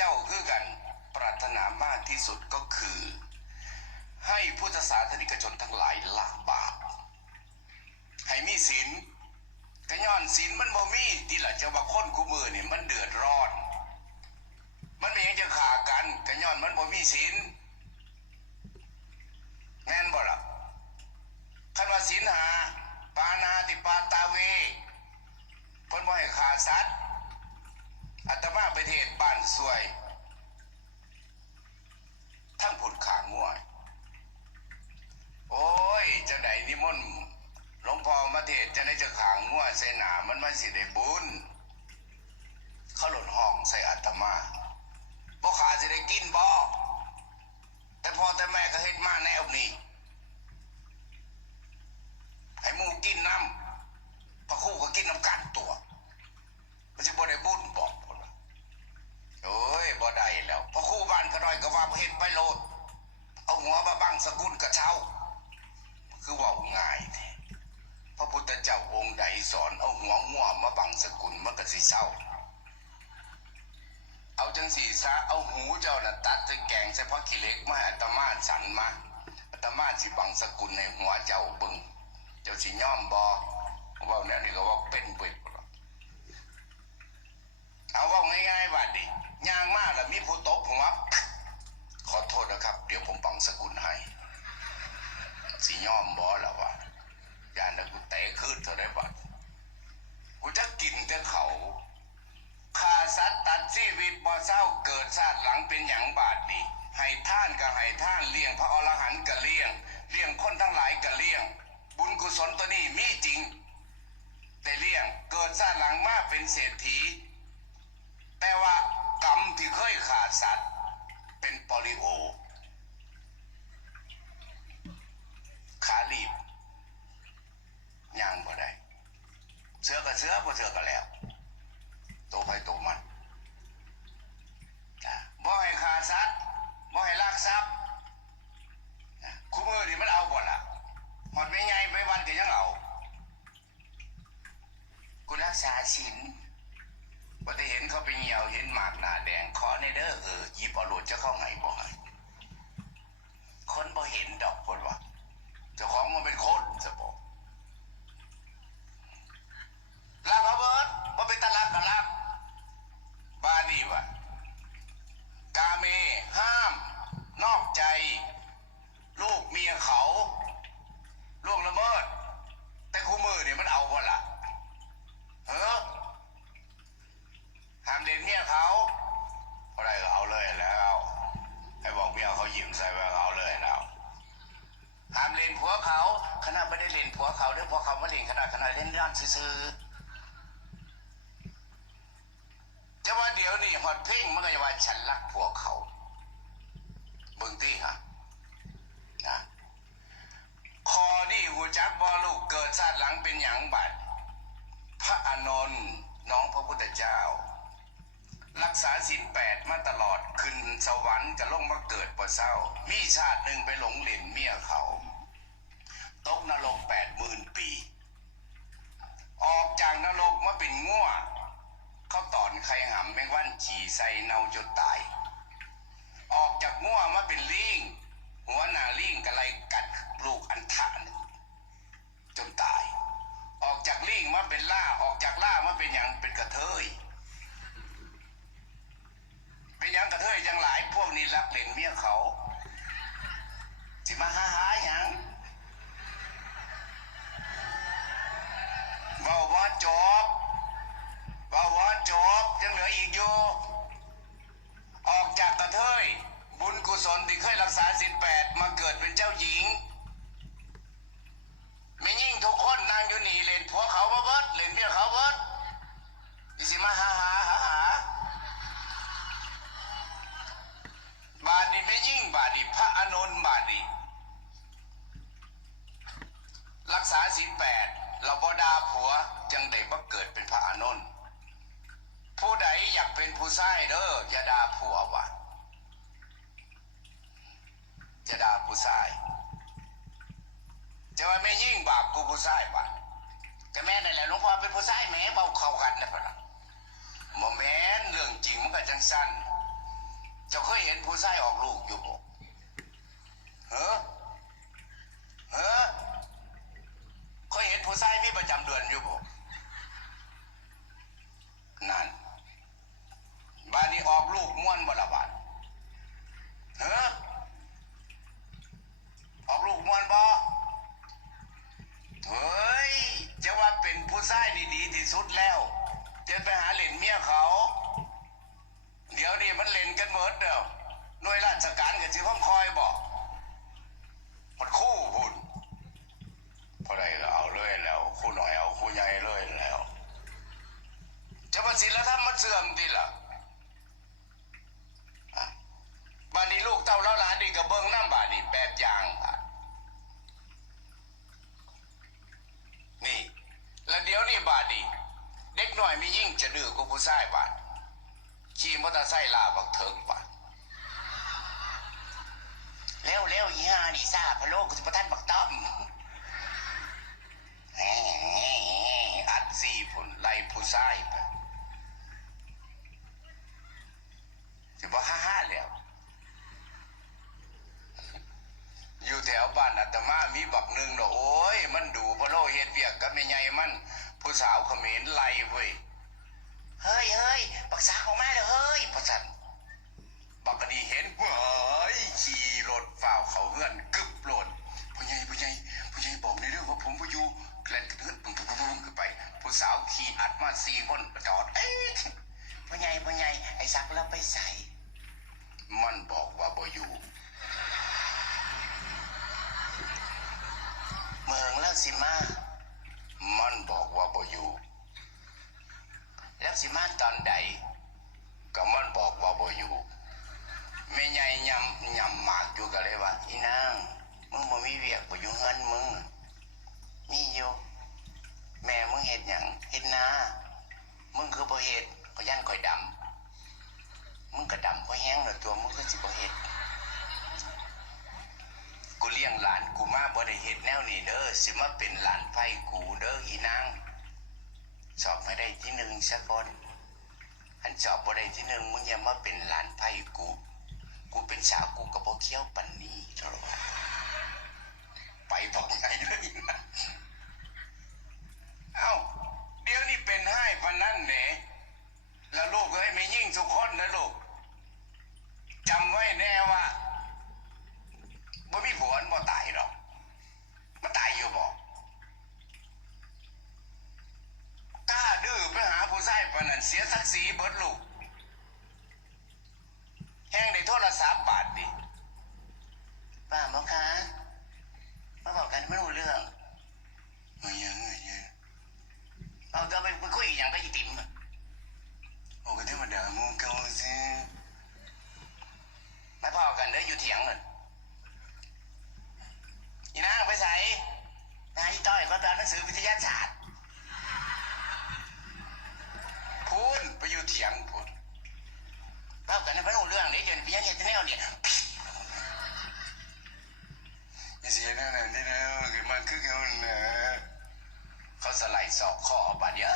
เจ้าคือกันปรารถนามากที่สุดก็คือ ให้พุทธศาสนิกชนทั้งหลายละบาปให้มีศีลกย้อนศีลมันบ่มีที่หละจะว่าคนกูมือเนี่ยมันเดือดร้อน มันไม่ยังจะขากันกย้อนมันบ่มีศีลแม่นบ่ล่ะคันว่าศีลหาปานาติปาตาเวเพิ่นบ่ให้ขาสัตว์อาตมาไปเทศน์บ้านสวย ทั้งผุดขางง่วย โอ้ยจังไดนิมนต์หลวง จะได้จะขางง่วใส่หนามันมันสิได้บุญเขาหล่นห้องใส่อาตมาบ่ขาสิได้กินบ่แต่พ่อแต่แม่ก็เฮ็ดมาแนวนี้ให้มูกินน้ำพระคู่ก็กินน้ำกันตัว มันจะบ่ได้บุญบอกพุ่นล่ะโอ้ยบ่ได้แล้วพระคู่บ้านก็น้อยก็ว่าเฮ็ดไปโลดเอาหัวมาบังสกุลกระเช้า คือเว่าง่ายแท้พระพุทธเจ้าองค์ใดสอนเอา หัวง่วมาบังสกุลมันก็สิเศร้า เอาจังสีซะเอาหูเจ้าน่ะตัดใส่แกงใส่พักขี้เล็กมาอาตมาสันมาอาตมาสิบังสกุลในหัวเจ้าบึง เจ้าสิย่อมบอว่าเนี่ยนี่ก็ว่าเป็นเบิดเอาว่าง่ายๆว่าดิย่างมากแล้วมีผู้ตบหัวขอโทษนะครับ เดี๋ยวผมบังสกุลให้สิย่อมบอแล้ววะยานนะกูเตะขึ้นเท่าได้บัด ชาติหลังเป็นอย่างบาดนี้ให้ท่านก็ให้ท่านเลี้ยงพระอรหันต์ก็เลี้ยงเลี้ยงคนทั้งหลายก็เลี้ยง บุญกุศลตัวนี้มีจริง แต่เลี้ยงเกิดชาติหลังมาเป็นเศรษฐี แต่ว่ากรรมที่เคยขาดสัตว์เป็นปอลิโอ ขาลีบย่างบ่ได้เสือกับเสือบ่เสือก็แล้วโตวไปโตวมันนะบ่ให้ขาดสัตว์บ่ให้ลักทรัพย์นะคู่มือนี่มันเอาบ่ล่ะหอดไม่ไงไปวันก็ยังเอา กู สินบ่ได้เห็นเขาไปเหี่ยวเห็นหมากหน้าแดงขอในเด้อเออหยิบเอาโหลดจะเข้าไงบ่ให้คนบ่เห็นดอกคนว่าเจ้าของมันเป็นคนจะบอกลากเอาเบิดบ่เป็นตะลักกะลักบ้านี่วะกาเมห้าม นอกใจ ลูกเมียเขาล่วงละเมิด แต่คู่มือเนี่ยมันเอาบ่ล่ะ เออห้ามเด่นเมียเขาอะไรก็เอาเลยแล้ว ให้บอกเมียเขายิ้มใส่ว่าเอาเลยแล้วห้ามเล่นผัว เขาขณะไม่ได้เล่นผัวเขาเด้องผัวเขาไมาเล่นขณะขณะเล่นด้านซื่อๆจะว่าเดี๋ยวนี้ฮอดเพ่งมันก็จะว่าฉันรักผัวเขาเบิ่งตี้ฮะนะคอนี่หูจักบ่ลูกเกิดชาติหลังเป็นหยังบัดพระอานนท์น้องพระพุทธเจ้า รักษาศีลแปดมาตลอดขึ้นสวรรค์จะลงมาเกิดบ่เศร้า มีชาติหนึ่งไปหลงเหล่นเมียเขา ตกนรกแปดหมื่นปี ออกจากนรกมาเป็นง่วเขาตอนไข่หำแมงวันฉี่ใส่เนาจนตาย ออกจากง่วมาเป็นลิงหัวหน้าลิงกะไรกัดลูกอันทะนจนตาย ออกจากลิงมาเป็นล่าออกจากล่ามาเป็นหยังเป็นกระเทยเป็นยังกระเทยยังหลายพวกนี้รักเล่นเมียเขาสิมาหาหา หยังเบาว่าจบเบาว่าจบยังเหลืออีกอยู่ ออกจากกระเทย บุญกุศลที่เคยรักษาศีลแปดมาเกิดเป็นเจ้าหญิงไม่ยิ่งทุกคนนั่งอยู่นี่เล่นผัวเขาบ่เบิดเล่นเมียเขาเบิดอีสิมาหาหาหาหาบาดนี้ไม่ยิ่งบาดนี้ ว่าไม่ยิ่งบาปกูผู้ชายบาแต่แม่นั่นแหละหลวงพ่อเป็นผู้ชายแม่เบาเข้ากันนะพะนะโมแมนเรื่องจริงมันก็จังสั้นจะเคยเห็นผู้ชายออกลูกอยู่บ่เฮ้อเฮ้อเคยเห็นผู้ชายมีประจำเดือนอยู่บ่นั่นบ้านนี้ออกลูกม่วนบ่ละบาดเฮ้อ สุดแล้วจะไปหาเล่นเมียเขา เดี๋ยวนี้มันเล่นกันหมดเด้อหน่วยราชการกับสิห้องคอยบอกมันคู่พุ่นพอได้ก็เอาเลยแล้ว คู่หน่อยเอาคู่ใหญ่เลยแล้วจะมาศิลธรรมมันเสื่อมดีล่ะอะบานนี้ลูกเต้าเล่าหลานดีกับเบิ้งน้ำบ้าดนี่แบบอย่างบาดนี่ แล้วเดี๋ยวนี้บาดนี่เด็กหน่อยมียิ่งจะดื้อกว่า ผู้ชายบาดขี่มอเตอร์ไซค์ลาบักเถิงปะเร็วเร็วอีห่านี่ซาพะโลกกูจะประทันบักต้อมแหมอัดสี่ผลไล่ผู้ชายไปจะบอกฮ่าฮ่าแล้ว อยู่แถวบ้านอาตมามีบักหนึ่งเนาะโอ้ย มันดูพะโลเฮ็ดเวียกกับแม่ใหญ่มัน ผู้สาวเขมรไล่เว้ย เฮ้ยเฮ้ยบักสาของแม่เลยเฮ้ยพอสันบักกะดีเห็นเฮ้ยขี่รถฝ่าวเขาเฮือนกึบโหลดผู้ใหญ่ผู้ใหญ่ผู้ใหญ่บอกในเรื่องว่าผมผู้อยู่แกล้นกระเทือนปุ้งปุ้งปุ้งปุ้งขึ้นไป ผู้สาวขี่อัดมาสี่คนจอดเอ๊ะผู้ใหญ่ผู้ใหญ่ไอ้ซักแล้วไปใส่ มันบอกว่าบ่อยู่เมืองแล้วสิมา มันบอกว่าบ่อยู่ แล้วสิมาตอนใดก็มันบอกว่าบ่อยู่ไม่ใหญ่ยำยำหมากอยู่ก็เลยว่าอีนางมึงบ่มีเวียกบ่อยู่เงินมึงมีอยู่แม่มึงเฮ็ดหยังเฮ็ดนามึงคือบ่เฮ็ดก็ยันข่อยดำมึงก็ดำเพราะแห้งแล้วตัวมึงคือสิบ่เฮ็ดกูเลี้ยงหลานกูมาบ่ได้เฮ็ดแนวนี้เด้อสิมาเป็นหลานไฟกูเด้ออีนาง สอบไม่ได้ที่หนึ่งสักคนอันสอบบ่ได้ที่หนึ่งมึงอย่ามาเป็นหลานไพ่กู กูเป็นสาวกูกับบ่เคี้ยวปันนี่ตลอดไปบอกไงเลยนะเอ้า เดี๋ยวนี้เป็นให้พันนั่นเนี่ย ห้งได้โทรศัพท์บาทดิป้าบอกคะมาบอกกันไม่รู้เรื่องเฮ้ยยังไงเนี่ยเอาจะไปไปคุยอหย่างก็ยีติ๋มอะโอ้ก็ธรรมดาหมูเก่าสิไม่พอกันเด้ออยู่เถียงเลยอีนางไปใส่นายอีต้อยก็ตอนหนังสือวิทยาศาสตร์พูนไปอยู่เถียงพูน เล่ากันในพระนูเรื่องนี้จนพี่ยังเห็นที่แนวเนี่ยอย่าเสียหน้าหน่อยที่แล้วคือมันคือเขาเนะเขาสไลด์สอกคอบาดเดียว